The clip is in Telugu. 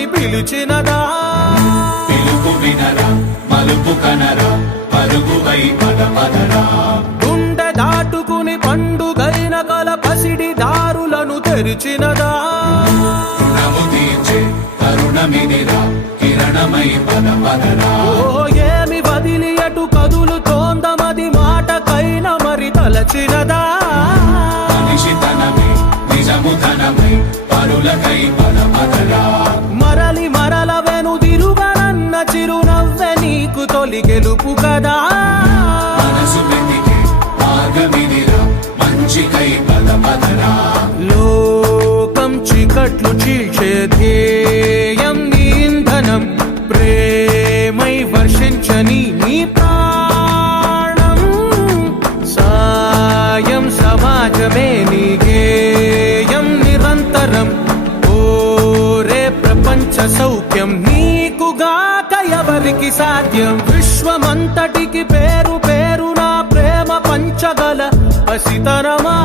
అని పిలిచినదా? పిలుపు వినరా మలుపు కనరా పరుగువై పద పదరా. గుండె దాటుకుని పండుగైన కల పసిడి దారులను తెరిచినదా? రుణము తీర్చే కరుణమిదిరా కిరణమై పద పదరా. ఓ ఏమి వదిలి అటు కదులుతోందమది మాటకైన మరి తలచినదా? మనిషితనమే నిజముతనమై పరులకై పద పదరా. మరలి మరల వెనుదిరుగనన్న చిరునవ్వె నీకు తొలి గెలుపు కదా? మనసు వెతికే మార్గమిదిరా మంచికై పద పదరా. లోకం చీకట్లు చీల్చే ధ్యేయం నీ ఇంధనం, ప్రేమై వర్షించని నీ ప్రాణం, సాయం సమాజమే నీ గేయం నిరంతరం. ఓరే ప్రపంచ సౌఖ్యం నీకుగాక ఎవరికి సాధ్యం? విశ్వమంతటికి పేరు పేరు నా ప్రేమ పంచగల పసితరమా.